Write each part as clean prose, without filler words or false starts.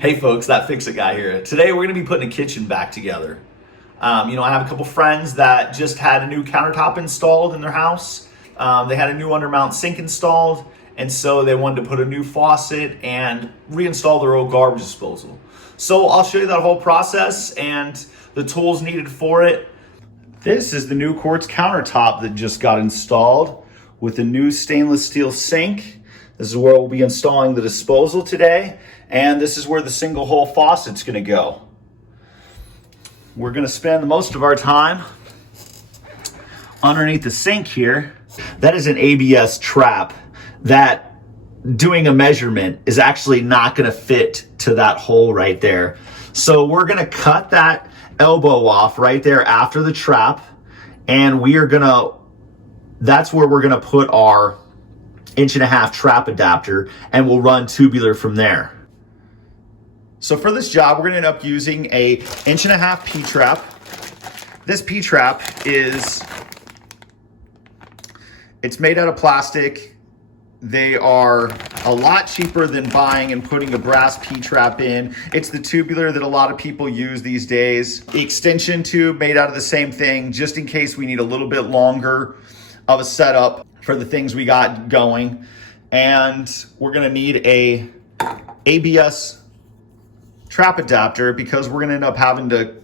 Hey folks, that Fix-It guy here. Today we're gonna be putting a kitchen back together. I have a couple friends that just had a new countertop installed in their house. They had a new undermount sink installed, and so they wanted to put a new faucet and reinstall their old garbage disposal. So I'll show you that whole process and the tools needed for it. This is the new quartz countertop that just got installed with a new stainless steel sink. This is where we'll be installing the disposal today, and this is where the single hole faucet's gonna go. We're gonna spend most of our time underneath the sink here. That is an ABS trap that, doing a measurement, is actually not gonna fit to that hole right there. So we're gonna cut that elbow off right there after the trap, and that's where we're gonna put our 1.5-inch trap adapter, and we'll run tubular from there. So for this job, we're gonna end up using a 1.5-inch P-trap. This P-trap it's made out of plastic. They are a lot cheaper than buying and putting a brass P-trap in. It's the tubular that a lot of people use these days. The extension tube made out of the same thing, just in case we need a little bit longer of a setup for the things we got going. And we're gonna need a ABS trap adapter because we're gonna end up having to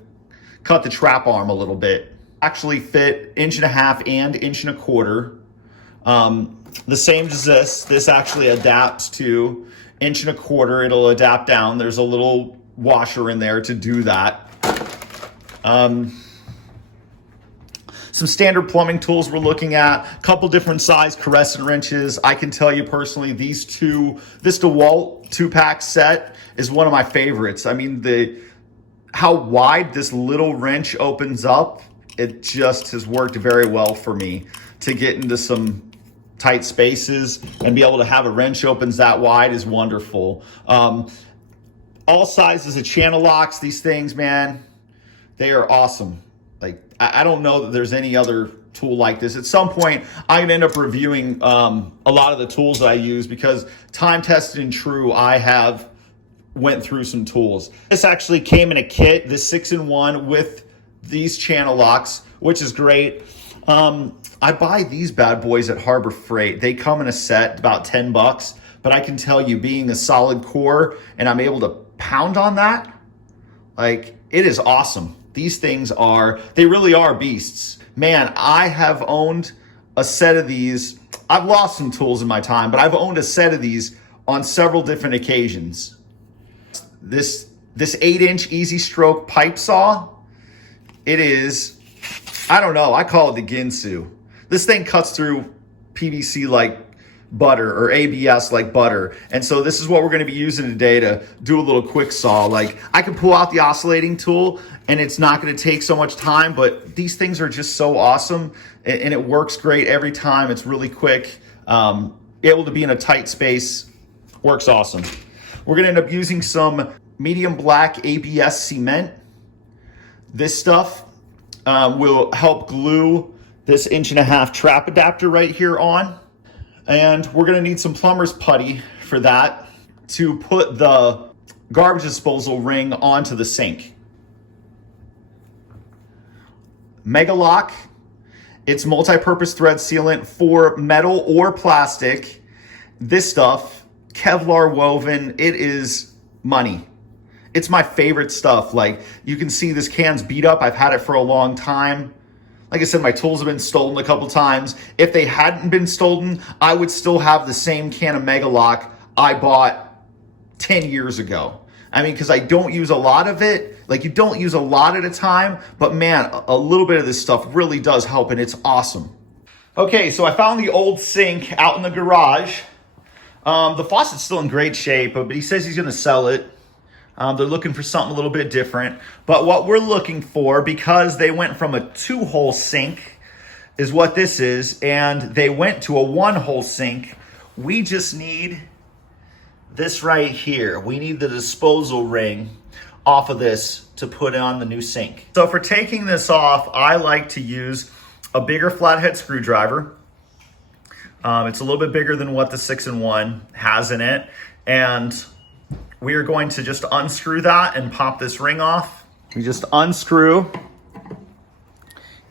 cut the trap arm a little bit. Actually fit 1.5 and 1.25 inches. The same as this actually adapts to 1.25 inches. It'll adapt down. There's a little washer in there to do that. Some standard plumbing tools we're looking at, a couple different size crescent wrenches. I can tell you personally, this DeWalt 2-pack set is one of my favorites. I mean, how wide this little wrench opens up, it just has worked very well for me to get into some tight spaces, and be able to have a wrench opens that wide is wonderful. All sizes of channel locks, these things, man, they are awesome. Like, I don't know that there's any other tool like this. At some point, I'm gonna end up reviewing a lot of the tools that I use, because time tested and true, I have went through some tools. This actually came in a kit, this 6-in-1 with these channel locks, which is great. I buy these bad boys at Harbor Freight. They come in a set, about $10, but I can tell you, being a solid core and I'm able to pound on that, like, it is awesome. These things they really are beasts. Man, I have owned a set of these. I've lost some tools in my time, but I've owned a set of these on several different occasions. This 8-inch easy stroke pipe saw, it is, I don't know, I call it the Ginsu. This thing cuts through PVC like butter, or ABS like butter. And so this is what we're gonna be using today to do a little quick saw. Like, I can pull out the oscillating tool and it's not gonna take so much time, but these things are just so awesome, and it works great every time. It's really quick. Able to be in a tight space, works awesome. We're gonna end up using some medium black ABS cement. This stuff will help glue this 1.5-inch trap adapter right here on. And we're gonna need some plumber's putty for that to put the garbage disposal ring onto the sink. Mega Lock, it's multi-purpose thread sealant for metal or plastic. This stuff, Kevlar woven, it is money. It's my favorite stuff. Like, you can see this can's beat up. I've had it for a long time. Like I said, my tools have been stolen a couple times. If they hadn't been stolen, I would still have the same can of Mega Lock I bought 10 years ago. I mean, because I don't use a lot of it. Like, you don't use a lot at a time, but man, a little bit of this stuff really does help, and it's awesome. Okay, so I found the old sink out in the garage. The faucet's still in great shape, but he says he's gonna sell it. They're looking for something a little bit different. But what we're looking for, because they went from a 2-hole sink, is what this is, and they went to a 1-hole sink, we just need this right here. We need the disposal ring off of this to put on the new sink. So for taking this off, I like to use a bigger flathead screwdriver. It's a little bit bigger than what the 6-in-1 has in it. And we are going to just unscrew that and pop this ring off. We just unscrew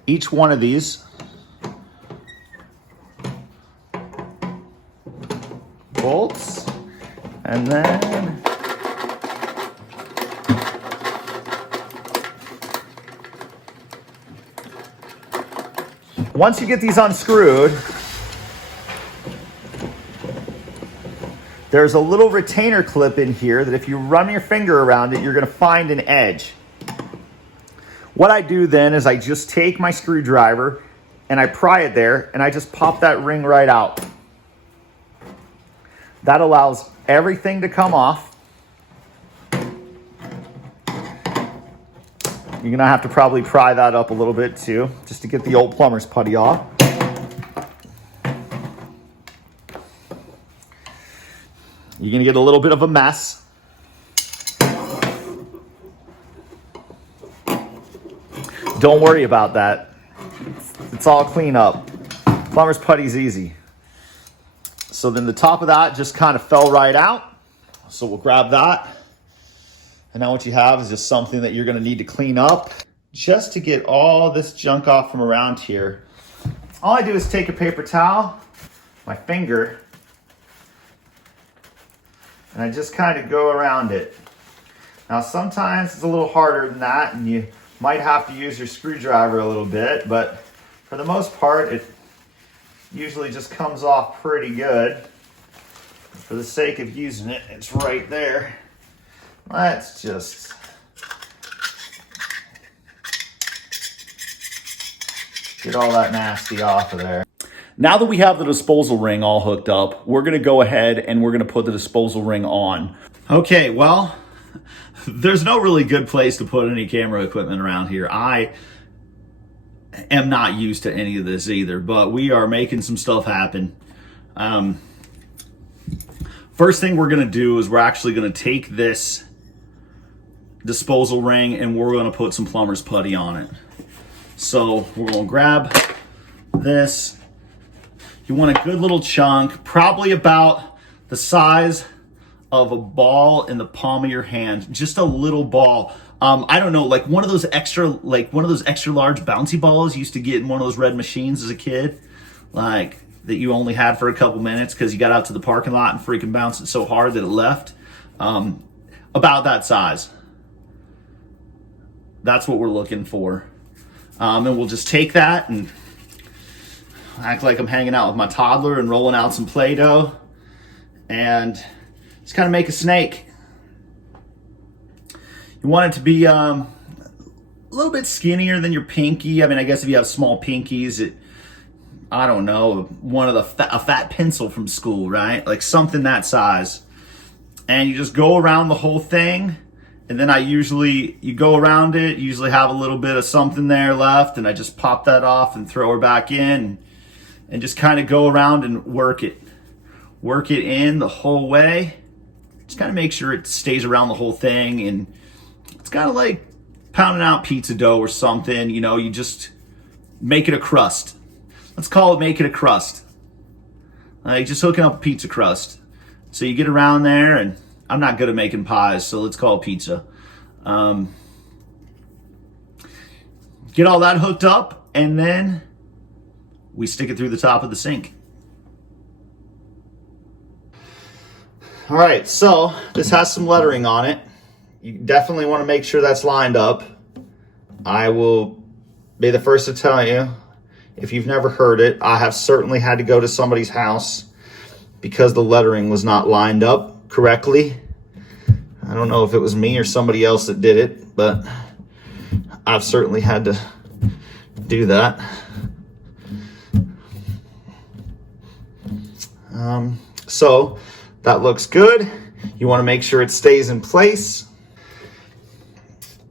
each one of these bolts, and then once you get these unscrewed, there's a little retainer clip in here that if you run your finger around it, you're going to find an edge. What I do then is I just take my screwdriver and I pry it there and I just pop that ring right out. That allows everything to come off. You're going to have to probably pry that up a little bit too, just to get the old plumber's putty off. You're going to get a little bit of a mess. Don't worry about that. It's all clean up. Plumber's putty's easy. So then the top of that just kind of fell right out. So we'll grab that. And now what you have is just something that you're going to need to clean up. Just to get all this junk off from around here, all I do is take a paper towel, my finger, and I just kind of go around it. Now sometimes it's a little harder than that and you might have to use your screwdriver a little bit, but for the most part it usually just comes off pretty good. For the sake of using it, it's right there. Let's just get all that nasty off of there. Now that we have the disposal ring all hooked up, we're gonna go ahead and we're gonna put the disposal ring on. Okay, well, there's no really good place to put any camera equipment around here. I am not used to any of this either, but we are making some stuff happen. First thing we're gonna do is we're actually gonna take this disposal ring and we're gonna put some plumber's putty on it. So we're gonna grab this. You want a good little chunk, probably about the size of a ball in the palm of your hand, just a little ball. I don't know, like one of those extra large bouncy balls you used to get in one of those red machines as a kid, like that you only had for a couple minutes because you got out to the parking lot and freaking bounced it so hard that it left. About that size. That's what we're looking for. And we'll just take that and act like I'm hanging out with my toddler and rolling out some Play-Doh and just kind of make a snake. You want it to be a little bit skinnier than your pinky. I mean, I guess if you have small pinkies, I don't know, a fat pencil from school, right? Like something that size. And you just go around the whole thing. And then you go around it, you usually have a little bit of something there left, and I just pop that off and throw her back in and just kind of go around and work it. Work it in the whole way. Just kind of make sure it stays around the whole thing, and it's kind of like pounding out pizza dough or something, you know, you just make it a crust. Let's call it make it a crust. Like just hooking up a pizza crust. So you get around there, and I'm not good at making pies, so let's call it pizza. Get all that hooked up, and then we stick it through the top of the sink. All right, so this has some lettering on it. You definitely want to make sure that's lined up. I will be the first to tell you, if you've never heard it, I have certainly had to go to somebody's house because the lettering was not lined up correctly. I don't know if it was me or somebody else that did it, but I've certainly had to do that. So that looks good. You want to make sure it stays in place.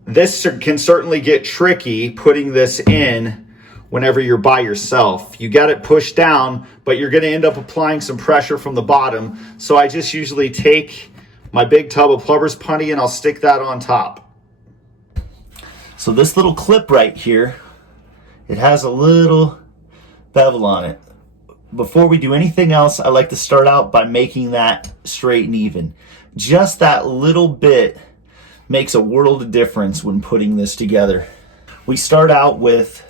This can certainly get tricky putting this in whenever you're by yourself. You got it pushed down, but you're going to end up applying some pressure from the bottom. So I just usually take my big tub of plumber's putty and I'll stick that on top. So this little clip right here, it has a little bevel on it. before we do anything else, I like to start out by making that straight and even. Just that little bit makes a world of difference when putting this together. We start out with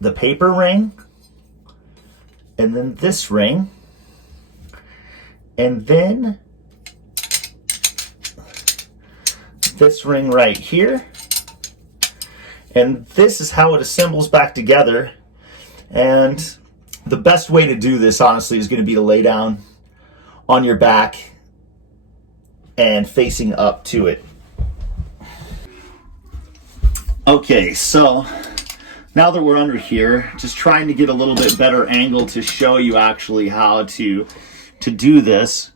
the paper ring, and then this ring, and then this ring right here. And this is how it assembles back together. And the best way to do this, honestly, is going to be to lay down on your back and facing up to it. Okay, so now that we're under here, just trying to get a little bit better angle to show you actually how to do this.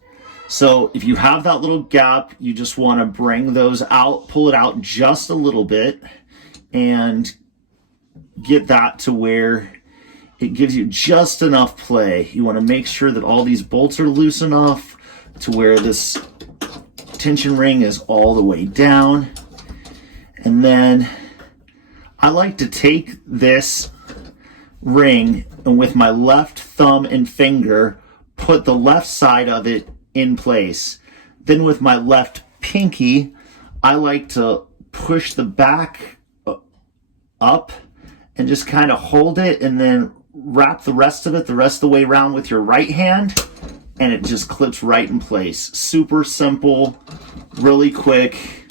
So if you have that little gap, you just want to bring those out, pull it out just a little bit, and get that to where it gives you just enough play. You want to make sure that all these bolts are loose enough to where this tension ring is all the way down. And then I like to take this ring and with my left thumb and finger, put the left side of it in place. Then with my left pinky, I like to push the back up and just kind of hold it, and then wrap the rest of it the rest of the way around with your right hand, and it just clips right in place. Super simple, really quick.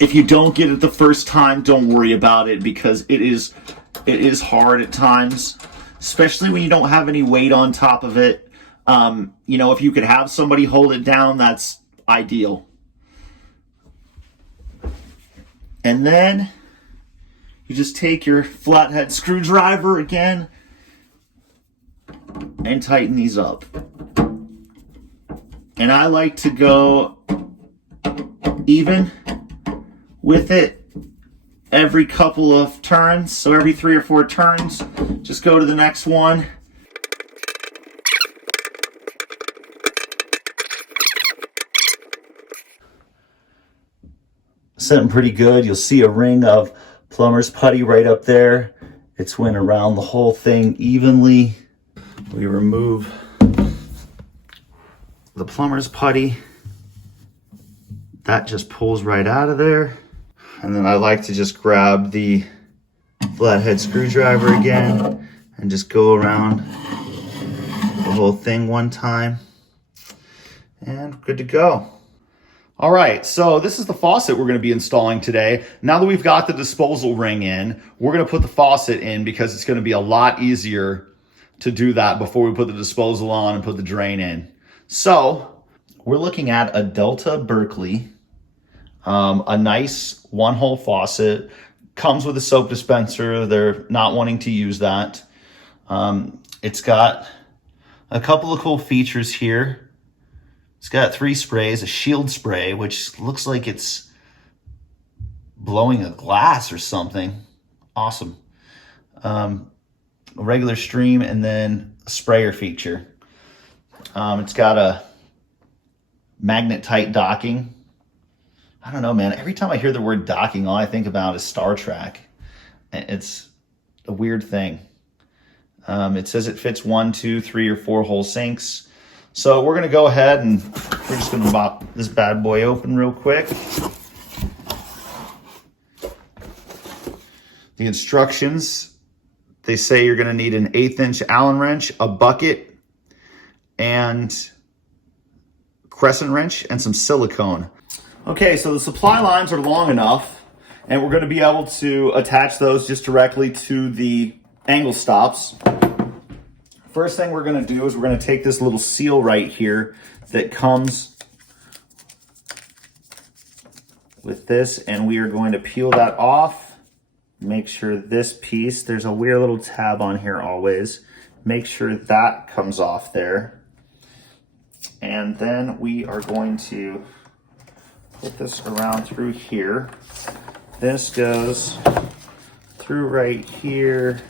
If you don't get it the first time, don't worry about it, because it is hard at times, especially when you don't have any weight on top of it. You know, if you could have somebody hold it down, that's ideal. And then you just take your flathead screwdriver again and tighten these up. And I like to go even with it every couple of turns. So every 3 or 4 turns, just go to the next one. Sitting pretty good. You'll see a ring of plumber's putty right up there. It's went around the whole thing evenly. We remove the plumber's putty. That just pulls right out of there. And then I like to just grab the flathead screwdriver again and just go around the whole thing one time. And good to go. All right, so this is the faucet we're going to be installing today. Now that we've got the disposal ring in, we're going to put the faucet in because it's going to be a lot easier to do that before we put the disposal on and put the drain in. So we're looking at a Delta Berkeley, a nice one-hole faucet. Comes with a soap dispenser. They're not wanting to use that. It's got a couple of cool features here. It's got 3 sprays, a shield spray, which looks like it's blowing a glass or something. Awesome. A regular stream, and then a sprayer feature. It's got a magnet tight docking. I don't know, man. Every time I hear the word docking, all I think about is Star Trek. It's a weird thing. It says it fits 1, 2, 3, or 4 hole sinks. So we're going to go ahead and we're just going to pop this bad boy open real quick. The instructions, they say you're going to need an 1/8 inch Allen wrench, a bucket, and crescent wrench, and some silicone. Okay, so the supply lines are long enough, and we're going to be able to attach those just directly to the angle stops. First thing we're going to do is we're going to take this little seal right here that comes with this, and we are going to peel that off. Make sure this piece, there's a weird little tab on here always. Make sure that comes off there. And then we are going to put this around through here. This goes through right here,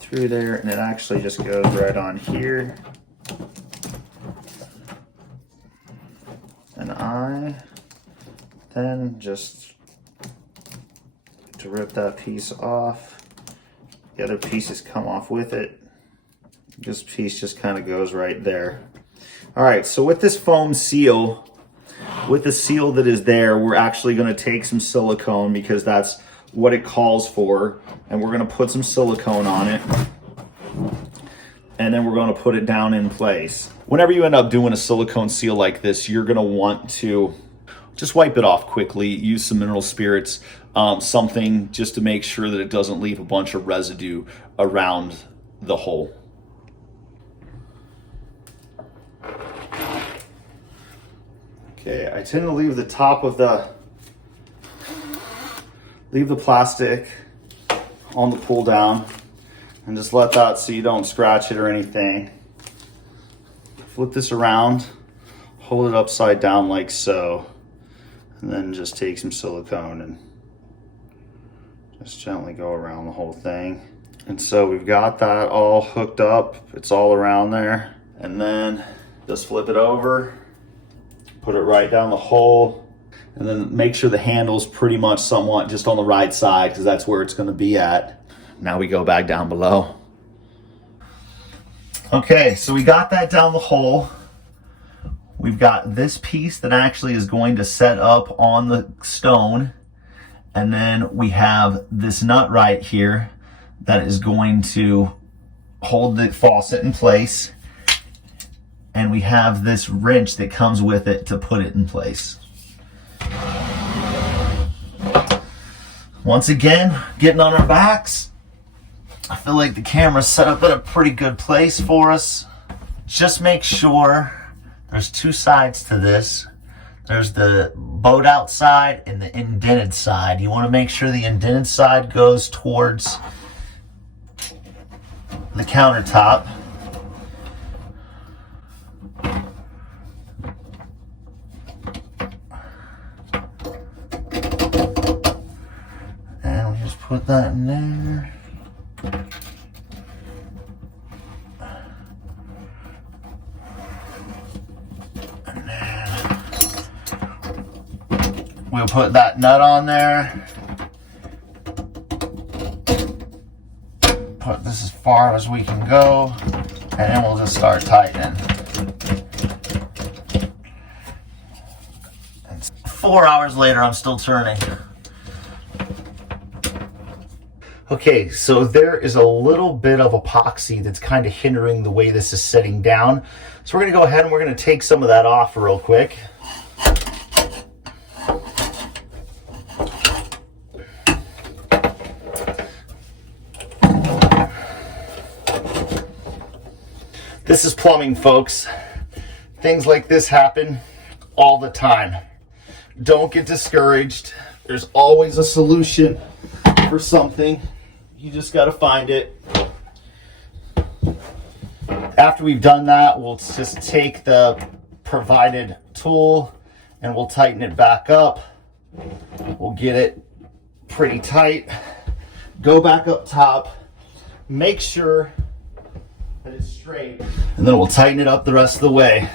through there, and it actually just goes right on here. And I then just to rip that piece off. The other pieces come off with it. This piece just kind of goes right there. All right, so with this foam seal, with the seal that is there, we're actually going to take some silicone because that's what it calls for, and we're going to put some silicone on it, and then we're going to put it down in place. Whenever you end up doing a silicone seal like this, you're going to want to just wipe it off quickly, use some mineral spirits, something just to make sure that it doesn't leave a bunch of residue around the hole. Okay, I tend to leave the top of the plastic on the pull down and just let that so you don't scratch it or anything. Flip this around, hold it upside down like so, and then just take some silicone and just gently go around the whole thing. And so we've got that all hooked up, it's all around there, and then just flip it over, put it right down the hole, and then make sure the handle's pretty much somewhat just on the right side because that's where it's going to be at. Now we go back down below. Okay, so we got that down the hole. We've got this piece that actually is going to set up on the stone, and then we have this nut right here that is going to hold the faucet in place. And we have this wrench that comes with it to put it in place. Once again, getting on our backs. I feel like the camera's set up at a pretty good place for us. Just make sure there's two sides to this. There's the bowed out side and the indented side. You want to make sure the indented side goes towards the countertop. Put that in there. And then we'll put that nut on there. Put this as far as we can go, and then we'll just start tightening. And 4 hours later, I'm still turning. Okay, so there is a little bit of epoxy that's kind of hindering the way this is setting down. So we're going to go ahead and we're going to take some of that off real quick. This is plumbing, folks. Things like this happen all the time. Don't get discouraged. There's always a solution for something. You just got to find it. After we've done that, we'll just take the provided tool and we'll tighten it back up. We'll get it pretty tight. Go back up top. Make sure that it's straight. And then we'll tighten it up the rest of the way.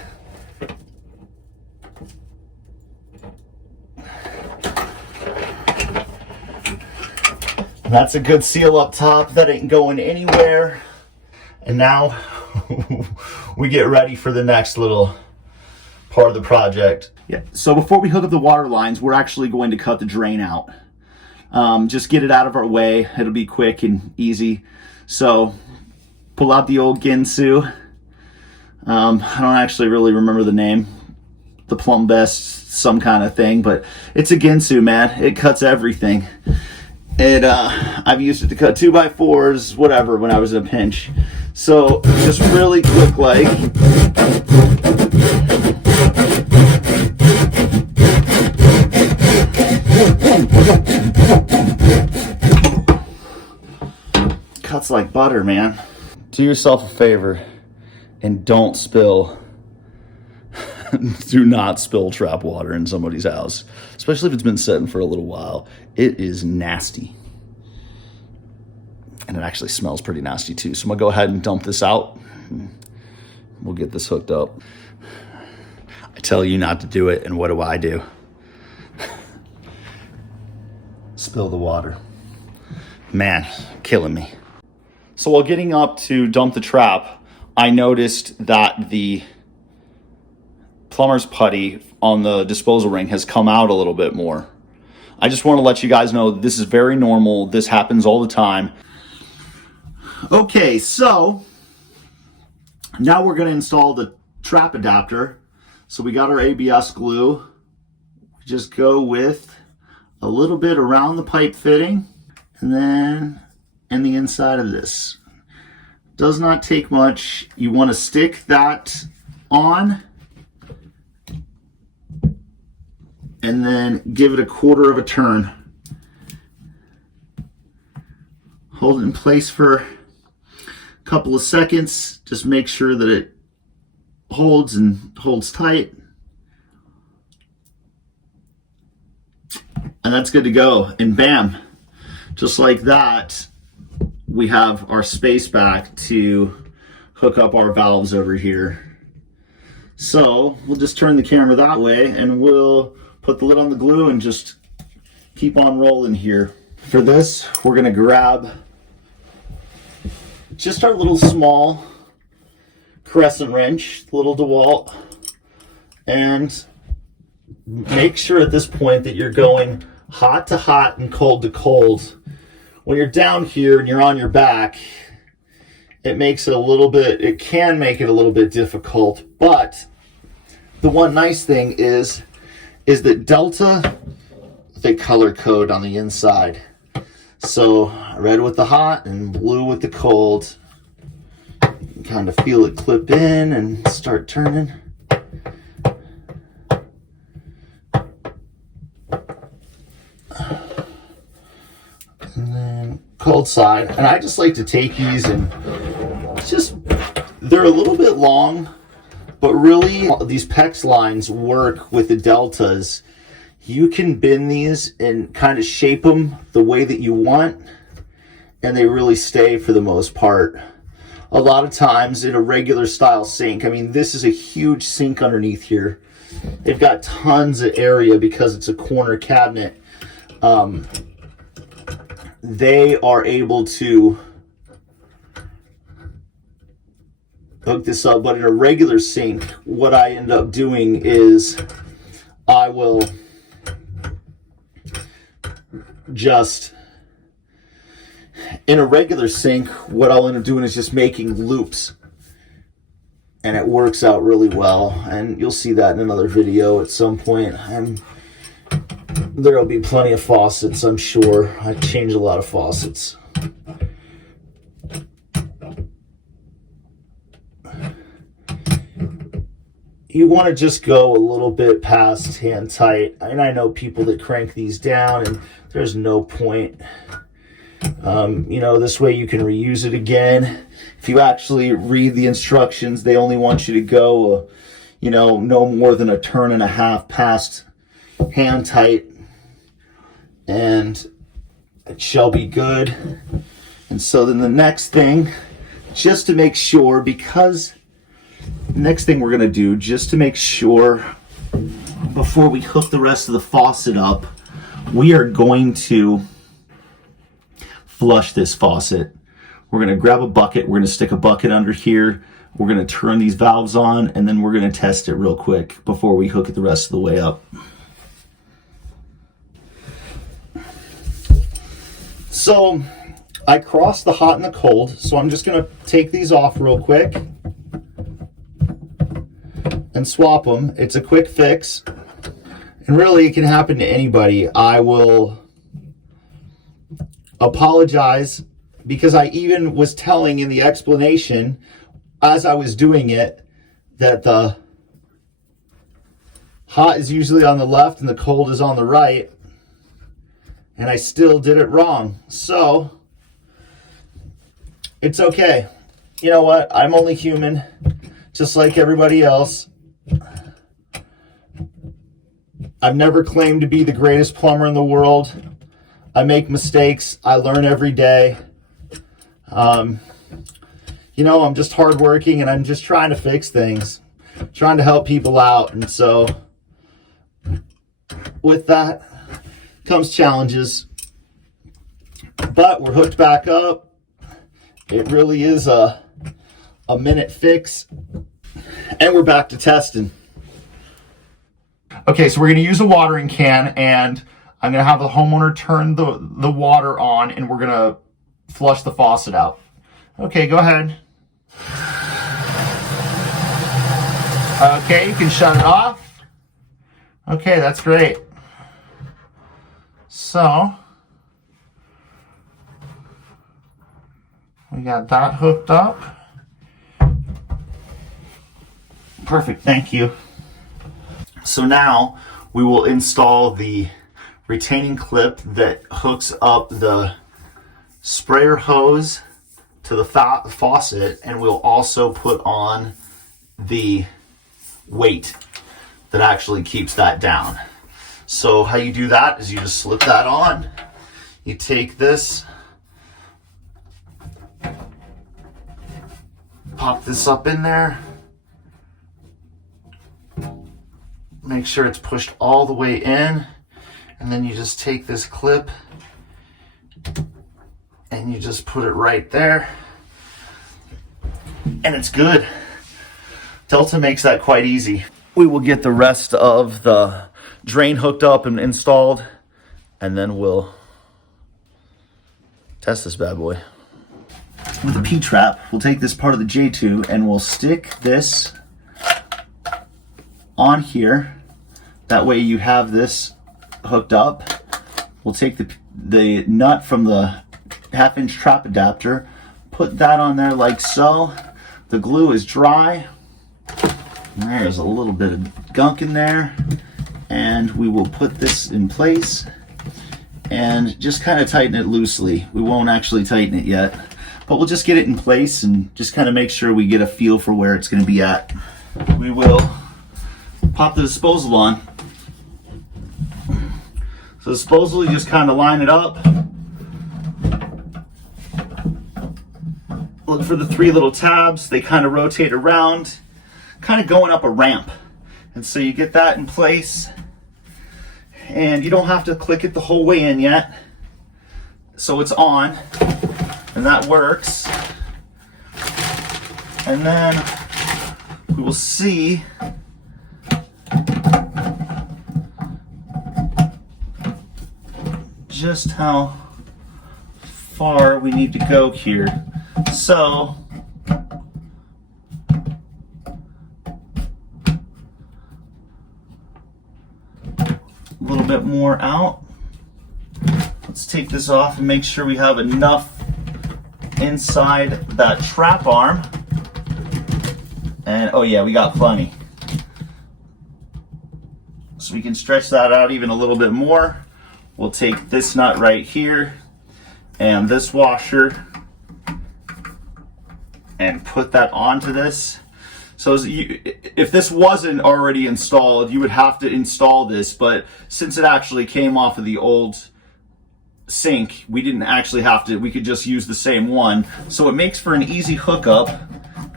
That's a good seal up top. That ain't going anywhere. And now we get ready for the next little part of the project. Yeah. So before we hook up the water lines, we're actually going to cut the drain out. Just get it out of our way. It'll be quick and easy. So pull out the old Ginsu. I don't actually really remember the name. The Plumb Best, some kind of thing, but it's a Ginsu, man. It cuts everything. I've used it to cut 2x4s, whatever, when I was in a pinch. So just really quick, like. Cuts like butter, man. Do yourself a favor and don't spill. Do not spill trap water in somebody's house, especially if it's been sitting for a little while. It is nasty. And it actually smells pretty nasty too. So I'm gonna go ahead and dump this out. We'll get this hooked up. I tell you not to do it, and what do? Spill the water. Man, killing me. So while getting up to dump the trap, I noticed that the plumber's putty on the disposal ring has come out a little bit more. I just want to let you guys know this is very normal. This happens all the time. Okay, so now we're going to install the trap adapter. So we got our ABS glue. Just go with a little bit around the pipe fitting and then in the inside of this. Does not take much. You want to stick that on and then give it a quarter of a turn. Hold it in place for a couple of seconds. Just make sure that it holds and holds tight. And that's good to go. And bam, just like that, we have our space back to hook up our valves over here. So we'll just turn the camera that way and we'll put the lid on the glue and just keep on rolling here. For this, we're gonna grab just our little small crescent wrench, little DeWalt, and make sure at this point that you're going hot to hot and cold to cold. When you're down here and you're on your back, it makes it a little bit, it can make it a little bit difficult, but the one nice thing is that Delta, they color code on the inside. So red with the hot and blue with the cold. You can kind of feel it clip in and start turning. And then cold side. And I just like to take these and just, they're a little bit long, but really these PEX lines work with the Deltas. You can bend these and kind of shape them the way that you want, and they really stay for the most part. A lot of times in a regular style sink, I mean, this is a huge sink underneath here. They've got tons of area because it's a corner cabinet. They are able to hook this up, but in a regular sink, what I end up doing is I will just, in a regular sink, what I'll end up doing is just making loops, and it works out really well, and you'll see that in another video at some point. There'll be plenty of faucets, I'm sure. I change a lot of faucets. You want to just go a little bit past hand tight, and I know people that crank these down, and there's no point. You know, this way you can reuse it again. If you actually read the instructions, they only want you to go, you know, no more than a turn and a half past hand tight, and it shall be good. And so then the next thing, just to make sure, because next thing we're going to do, just to make sure, before we hook the rest of the faucet up, we are going to flush this faucet. We're going to grab a bucket. We're going to stick a bucket under here. We're going to turn these valves on, and then we're going to test it real quick before we hook it the rest of the way up. So I crossed the hot and the cold, so I'm just going to take these off real quick and swap them. It's a quick fix, and really it can happen to anybody. I will apologize because I even was telling in the explanation as I was doing it that the hot is usually on the left and the cold is on the right, and I still did it wrong. So it's okay. You know what? I'm only human, just like everybody else. I've never claimed to be the greatest plumber in the world. I make mistakes. I learn every day. You know, I'm just hardworking, and I'm just trying to fix things, trying to help people out. And so with that comes challenges, but we're hooked back up. It really is a a minute fix, and we're back to testing. Okay, so we're gonna use a watering can, and I'm gonna have the homeowner turn the water on, and we're gonna flush the faucet out. Okay, go ahead. Okay, you can shut it off. Okay, that's great. So, we got that hooked up. Perfect, thank you. So now we will install the retaining clip that hooks up the sprayer hose to the faucet, and we'll also put on the weight that actually keeps that down. So how you do that is you just slip that on. You take this, pop this up in there, make sure it's pushed all the way in, and then you just take this clip and you just put it right there, and it's good. Delta makes that quite easy. We will get the rest of the drain hooked up and installed, and then we'll test this bad boy. With a P-trap, we'll take this part of the J-tube and we'll stick this on here. That way you have this hooked up. We'll take the nut from the 1/2-inch trap adapter, put that on there like so. The glue is dry. There's a little bit of gunk in there, and we will put this in place and just kind of tighten it loosely. We won't actually tighten it yet, but we'll just get it in place and just kind of make sure we get a feel for where it's going to be at. We will pop the disposal on. So the disposal, you just kind of line it up. Look for the 3 little tabs. They kind of rotate around, kind of going up a ramp. And so you get that in place, and you don't have to click it the whole way in yet. So it's on, and that works. And then we will see just how far we need to go here. So a little bit more out. Let's take this off and make sure we have enough inside that trap arm. And oh yeah, we got plenty. So we can stretch that out even a little bit more. We'll take this nut right here and this washer and put that onto this. So if this wasn't already installed, you would have to install this, but since it actually came off of the old sink, we didn't actually have to, we could just use the same one. So it makes for an easy hookup.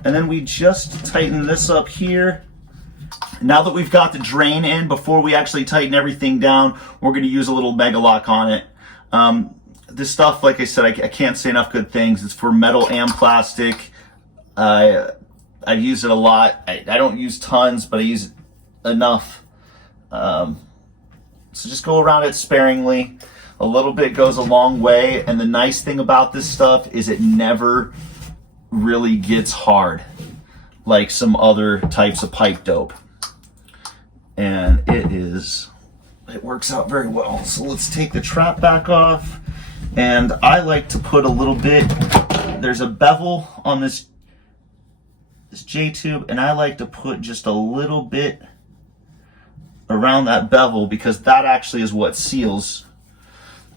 And then we just tighten this up here. Now that we've got the drain in, before we actually tighten everything down, we're gonna use a little Mega Lock on it. This stuff, like I said, I can't say enough good things. It's for metal and plastic. I've used it a lot. I don't use tons, but I use enough. So just go around it sparingly. A little bit goes a long way. And the nice thing about this stuff is it never really gets hard like some other types of pipe dope. And it works out very well. So let's take the trap back off. And I like to put a little bit, there's a bevel on this J-tube, and I like to put just a little bit around that bevel because that actually is what seals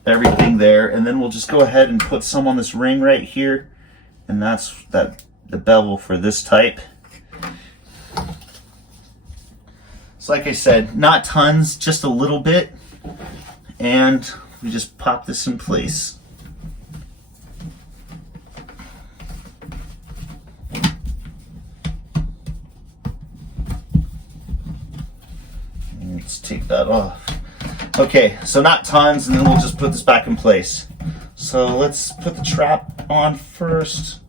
everything there. And then we'll just go ahead and put some on this ring right here, and that's the bevel for this type. So like I said, not tons, just a little bit, and we just pop this in place. Let's take that off. Okay, so not tons, and then we'll just put this back in place. So let's put the trap on first.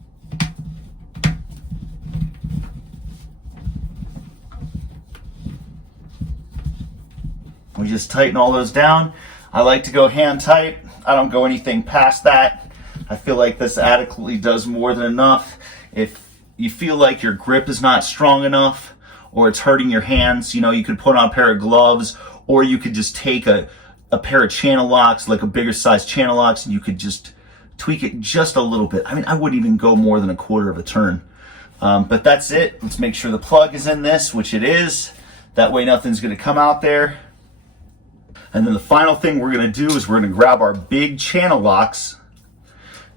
We just tighten all those down. I like to go hand tight. I don't go anything past that. I feel like this adequately does more than enough. If you feel like your grip is not strong enough or it's hurting your hands, you know, you could put on a pair of gloves, or you could just take a pair of channel locks, like a bigger size channel locks, and you could just tweak it just a little bit. I mean, I wouldn't even go more than a quarter of a turn. But that's it. Let's make sure the plug is in this, which it is. That way nothing's gonna come out there. And then the final thing we're gonna do is we're gonna grab our big channel locks,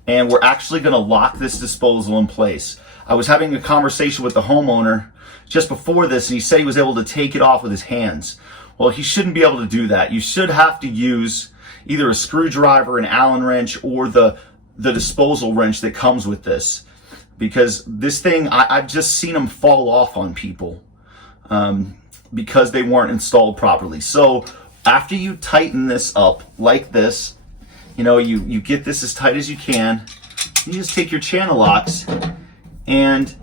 and we're actually gonna lock this disposal in place. I was having a conversation with the homeowner just before this, and he said he was able to take it off with his hands. Well, he shouldn't be able to do that. You should have to use either a screwdriver, an Allen wrench, or the disposal wrench that comes with this. Because this thing, I've just seen them fall off on people because they weren't installed properly. So after you tighten this up like this, you know, you get this as tight as you can. You just take your channel locks and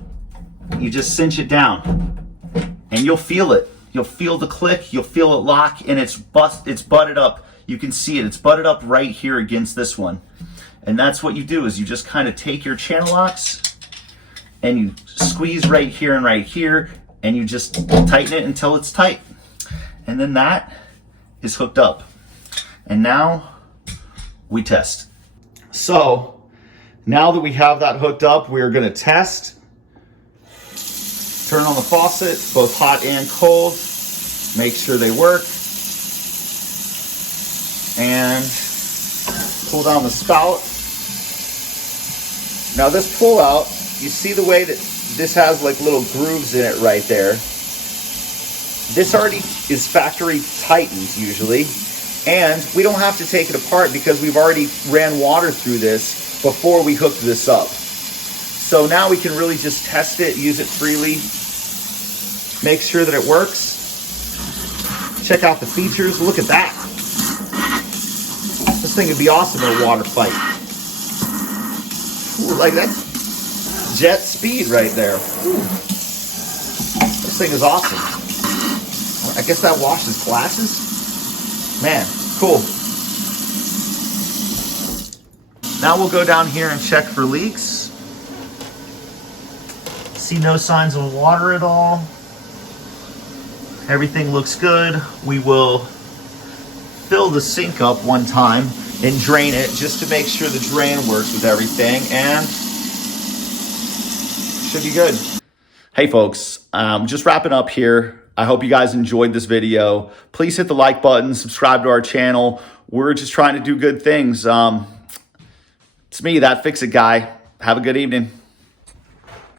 you just cinch it down, and you'll feel it. You'll feel the click, you'll feel it lock, and it's butted up. You can see it, it's butted up right here against this one. And that's what you do, is you just kind of take your channel locks and you squeeze right here and right here, and you just tighten it until it's tight. And then that is hooked up. And now we test. So now that we have that hooked up, we're gonna test. Turn on the faucet, both hot and cold. Make sure they work. And pull down the spout. Now this pull out, you see the way that this has like little grooves in it right there. This already is factory tightened usually. And we don't have to take it apart because we've already ran water through this before we hooked this up. So now we can really just test it, use it freely, make sure that it works. Check out the features. Look at that. This thing would be awesome in a water fight. Ooh, like that's jet speed right there. Ooh. This thing is awesome. I guess that washes glasses. Man, cool. Now we'll go down here and check for leaks. See no signs of water at all. Everything looks good. We will fill the sink up one time and drain it just to make sure the drain works with everything, and should be good. Hey folks, just wrapping up here. I hope you guys enjoyed this video. Please hit the like button, subscribe to our channel. We're just trying to do good things. It's me, that Fix It guy. Have a good evening.